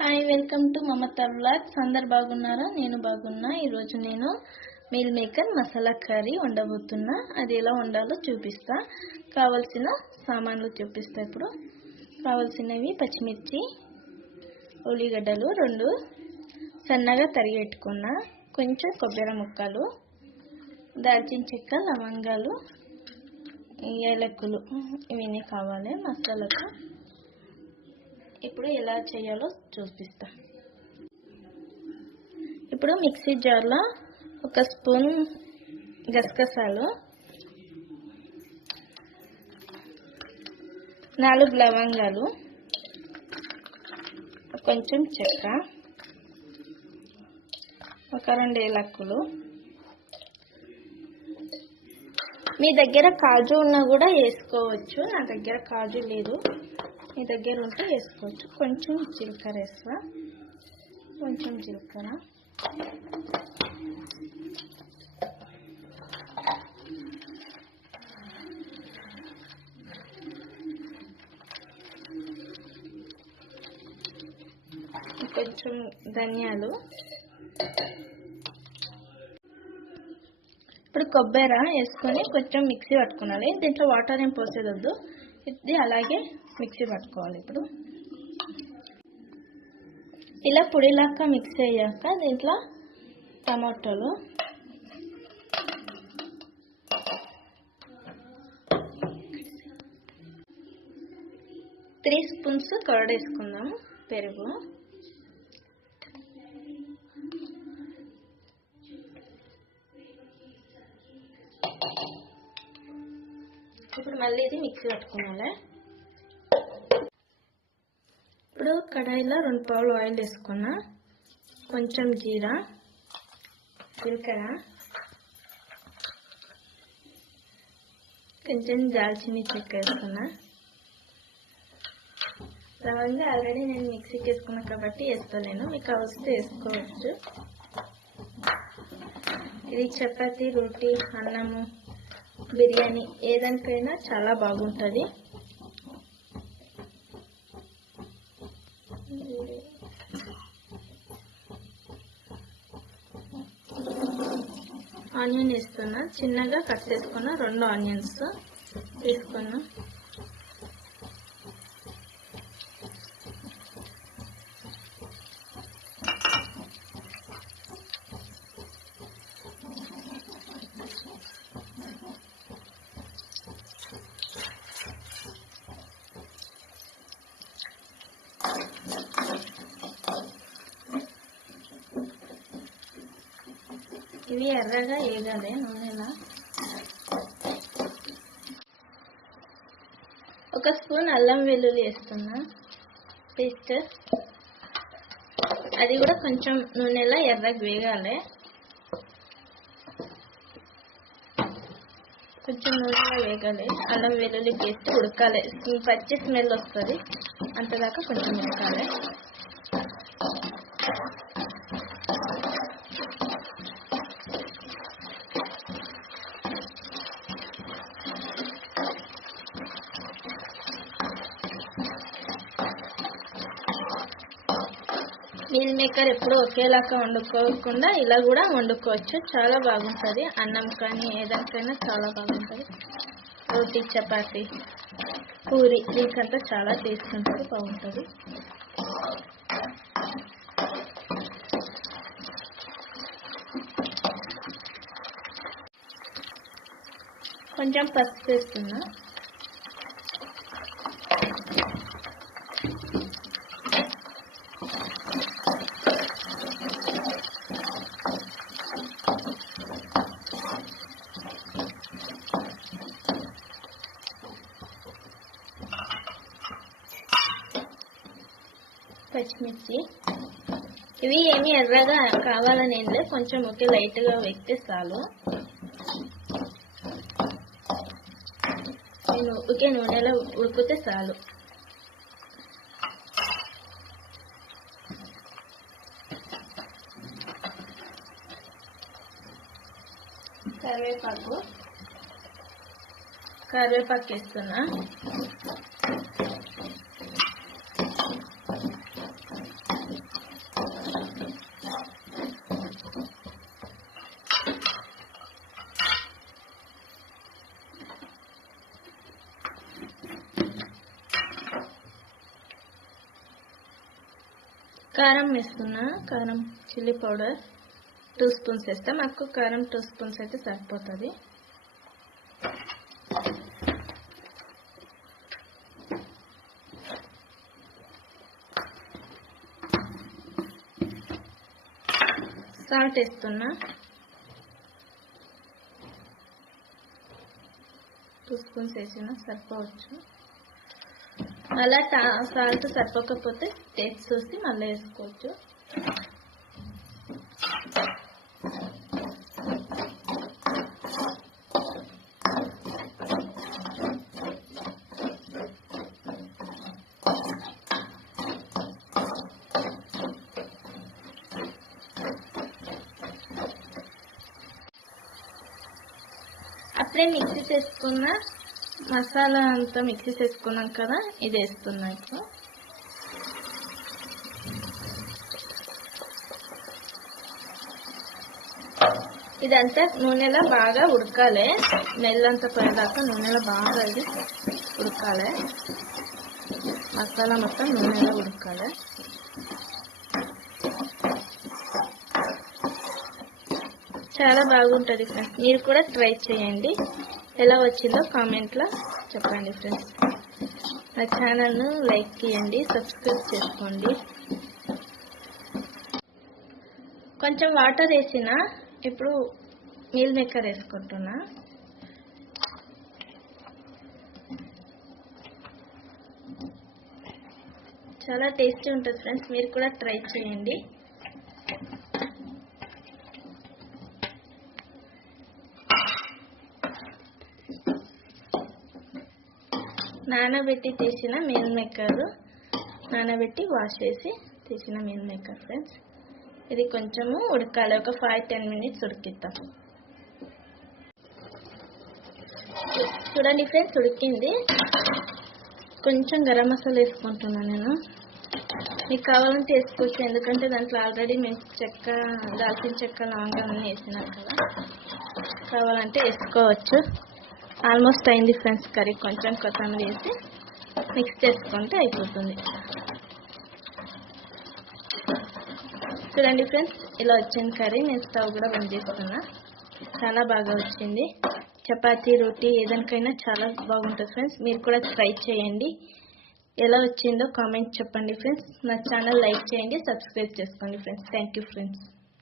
Hi, welcome to Mamata vlogs. అందరు బాగున్నారా? నేను బాగున్నా. ఈరోజు నేను మీల్ మేకర్ మసాలా కర్రీ వండబోతున్నా. అది ఎలా వండాలో చూపిస్తా. కావాల్సిన సామాన్లు చూపిస్తా. ఇప్పుడు కావాల్సినవి పచ్చిమిర్చి, ఉల్లిగడ్డలు 2 సన్నగా తరిగెట్టుకున్నా, కొంచెం కొబ్బరి ముక్కలు, దాల్చిన చెక్క, లవంగాలు, యాలకులు, ఇవన్నీ కావాలి మసాలాకు. ఇప్పుడు ఎలా చేయాలో చూపిస్తా. ఇప్పుడు మిక్సీ జార్లో 1 స్పూన్ గసగసాలు, 4 లవంగాలు, కొంచెం చెక్క, 2 యాలకులు. మీ దగ్గర కాజు ఉన్నా కూడా వేసుకోవచ్చు. నా దగ్గర కాజు లేదు, మీ దగ్గర ఉంటే వేసుకోవచ్చు. కొంచెం జీలకర్ర వేస్తా, కొంచెం జీలకర్ర, కొంచెం ధనియాలు. ఇప్పుడు కొబ్బరి వేసుకొని కొంచెం మిక్సీ పట్టుకోవాలి. దీంట్లో వాటర్ ఏం పోసేదొద్దు, ఇది అలాగే మిక్సీ పట్టుకోవాలి. ఇప్పుడు ఇలా పొడిలాగా మిక్సీ అయ్యాక దీంట్లో టమాటోలు, 3 స్పూన్స్ కర్డ్ వేసుకుందాము, పెరుగు, ఇప్పుడు మళ్ళీ ఇది మిక్సీ పట్టుకోవాలి. ఇప్పుడు కడాయిలో 2 పావులు ఆయిల్ వేసుకున్నా, కొంచెం జీరా, జీలకర్ర, కొంచెం దాల్చిన చెక్క వేసుకున్నా. లవంగా ఆల్రెడీ నేను మిక్సీకి వేసుకున్నా కాబట్టి వేస్తలేను, మీకు కావలిస్తే వేసుకోవచ్చు. ఇది చపాతీ, రోటీ, అన్నము, బిర్యానీ ఏదానికైనా చాలా బాగుంటుంది. ఆనియన్ వేస్తున్నా, చిన్నగా కట్ చేసుకున్న 2 ఆనియన్స్ తీసుకున్నా. ఇవి ఎర్రగా వేగాలి నూనెలా. 1 స్పూన్ అల్లం వెల్లుల్లి వేస్తున్నా పేస్ట్, అది కూడా కొంచెం నూనెలా ఎర్రగా వేగాలి. కొంచెం నూనెలా వేగాలి. అల్లం వెల్లుల్లి పేస్ట్ ఉడకాలి, పచ్చి స్మెల్ వస్తుంది, అంతదాకా కొంచెం ఉడకాలి. మీల్ మేకర్ ఎప్పుడు ఒకేలాగా వండుకోకుండా ఇలా కూడా వండుకోవచ్చు, చాలా బాగుంటుంది. అన్నం కానీ ఏదానికైనా చాలా బాగుంటుంది. రోటీ, చపాతీ, పూరి దీనికంతా చాలా టేస్ట్ ఉంటుంది, బాగుంటుంది. కొంచెం పసుపు వేస్తున్నా, పచ్చిమిర్చి. ఇవి ఏమి ఎర్రగా కావాలని ఏం లేదు, కొంచెం ఒకే లైట్గా వేస్తే చాలు. ఒకే నూనెలో ఉడికితే చాలు. కరివేపాకు వేస్తున్నా, కారం వేస్తున్నా. కారం చిల్లీ పౌడర్ 2 స్పూన్స్ వేస్తా. మాకు కారం 2 స్పూన్స్ అయితే సరిపోతుంది. సాల్ట్ వేస్తున్నా. 2 స్పూన్స్ వేసినా సరిపోవచ్చు. అలా సాల్ట్ సరిపోకపోతే టేస్ట్ చూసి మళ్ళీ వేసుకోవచ్చు. అప్పుడే మిక్సీ చేసుకున్న మసాలా అంతా మిక్సీ చేసుకున్నాం కదా, ఇది వేస్తున్నా. ఇప్పుడు ఇదంతా నూనెలో బాగా ఉడకాలి. నెల్లంతా పోయేదాకా నూనెలో బాగా ఇది ఉడకాలి. మసాలా మొత్తం నూనెలో ఉడకాలి. చాలా బాగుంటుంది ఫ్రెండ్స్. మీరు కూడా ట్రై చేయండి. ఎలా వచ్చిందో కామెంట్లో చెప్పండి ఫ్రెండ్స్. నా ఛానల్ను లైక్ చేయండి, సబ్స్క్రైబ్ చేసుకోండి. కొంచెం వాటర్ వేసిన. ఇప్పుడు మీల్ మేకర్ వేసుకుంటున్నా. చాలా టేస్టీ ఉంటుంది ఫ్రెండ్స్. మీరు కూడా ట్రై చేయండి. నానబెట్టి తీసిన మీల్ మేకర్, నానబెట్టి వాష్ చేసి తీసిన మీల్ మేకర్ ఫ్రెండ్స్. ఇది కొంచెము ఉడకాలి. ఒక 5-10 మినిట్స్ ఉడికిద్దాం. చూడండి ఫ్రెండ్స్, ఉడికింది. కొంచెం గరం మసాలా వేసుకుంటున్నాను నేను. మీకు కావాలంటే వేసుకోవచ్చు, ఎందుకంటే దాంట్లో ఆల్రెడీ మేము చెక్క, దాల్చిన చెక్క, లవంగా అన్నీ వేసినాం కదా. కావాలంటే వేసుకోవచ్చు. ఆల్మోస్ట్ అయింది ఫ్రెండ్స్ కర్రీ. కొంచెం కొత్తిమీర వేసి మిక్స్ చేసుకుంటే అయిపోతుంది. చూడండి ఫ్రెండ్స్, ఇలా వచ్చింది కర్రీ. నేను స్టవ్ కూడా బంద్ చేస్తున్నా. చాలా బాగా వచ్చింది. చపాతీ, రోటీ ఏదానికైనా చాలా బాగుంటుంది ఫ్రెండ్స్. మీరు కూడా ట్రై చేయండి. ఎలా వచ్చిందో కామెంట్ చెప్పండి ఫ్రెండ్స్. నా ఛానల్ లైక్ చేయండి, సబ్స్క్రైబ్ చేసుకోండి ఫ్రెండ్స్. Thank you friends.